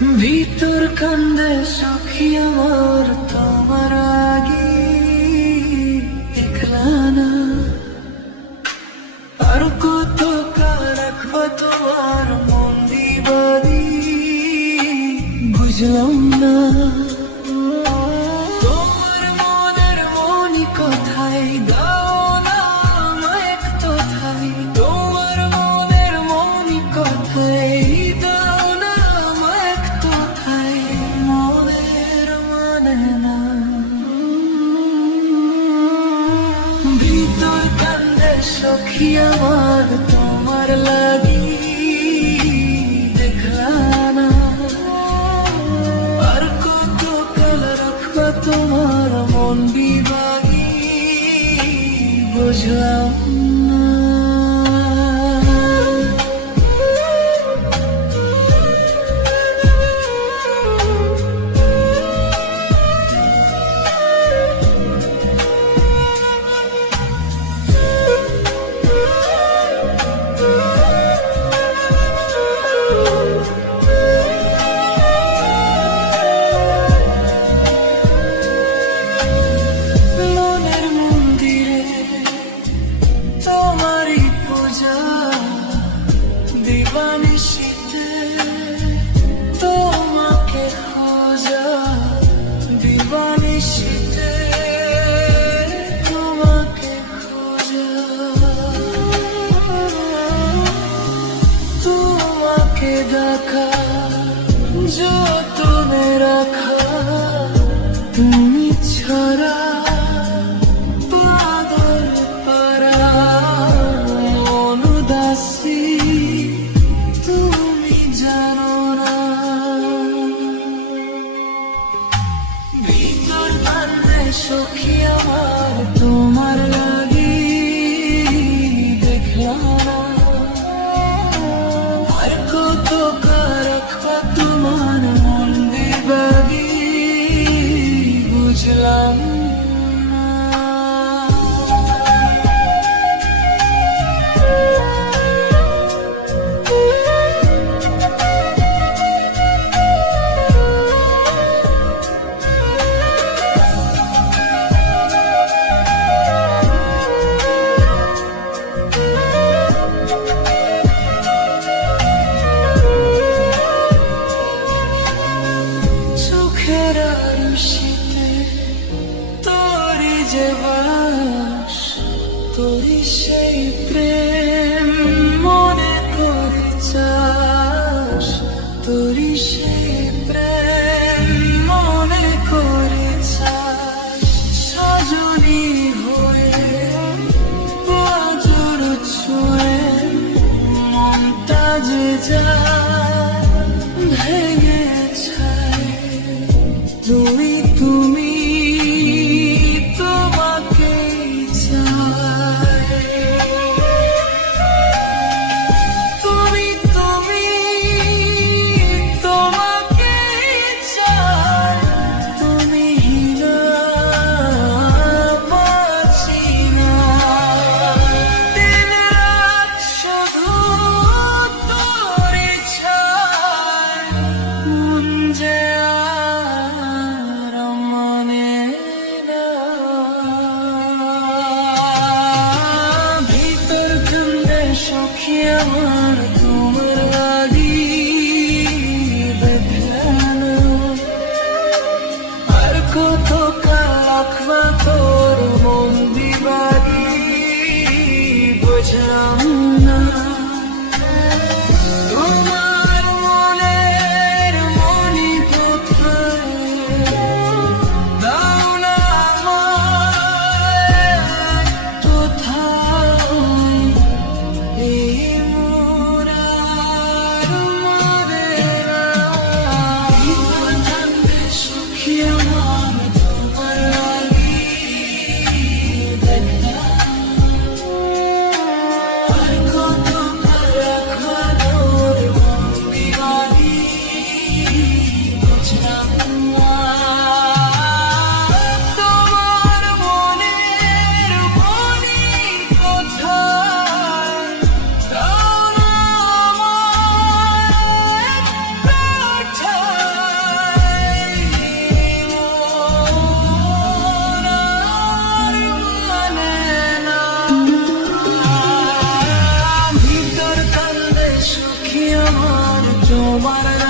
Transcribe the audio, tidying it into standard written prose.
ভিতর কান্দে সখী আমার তোমার আগে একলা না। আর কত কাল রাখবো তোমার মন দিবাদি বুঝলাম না। তোমার মনের মনি কথাই দাও না আমায় একটু ঠাই। তোমার মনের মনি কথাই দাও না আমায় একটু ঠাই। মনের মানে না ভিতর কান্দে সখী আমার তোমার লাগি দেখলা না। আর কত কাল রাখবা তোমার মন বিভাগী বুঝলাম না। দিবানিশিতে তোমাকে খোঁজা দিবানিশিতে তোমাকে খোঁজা। তোমাকে দেখা যতনে রাখা তুমি ছাড়া পাগল পারা মন উদাসী তুমি জানো না। ভিতর কান্দে সখী আমার তোমার লাগি দেখলা না। আর কত কাল রাখবা তোমার মন দিবাগি বুঝলাম না। চোখের আরশিতে তোরি যে বাস তোরি সেই প্রেম মনে করে চাস। তোরি সেই প্রেম মনে করে চাস। সজনী হয়ে বাজর ছুঁয়ে মনটা যে যায় ভেঙে ছায়। তুমি তুমি তোমাকে চাই। তুমি তুমি তোমাকে তোমার